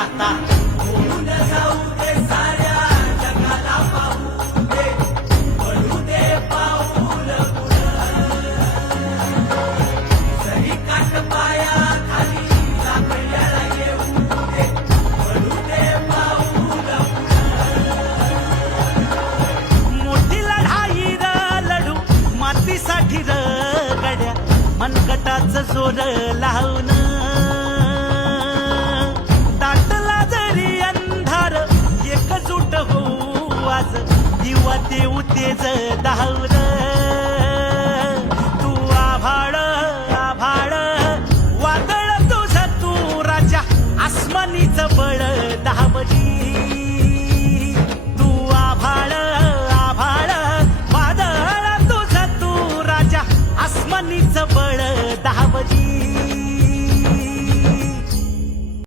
आता होऊन जाऊ दे साऱ्या जगाला पाहू दे पडू दे पाऊल जरी काट पाया खाली आपल्याला येऊ दे पडू दे पाऊल मोठी लढाई र लढू मातीसाठी र गड्या मनगटाचं जोर लावून दाटला जरी अंधार एकजूट होऊ आज दिवा देऊ तेज धावलं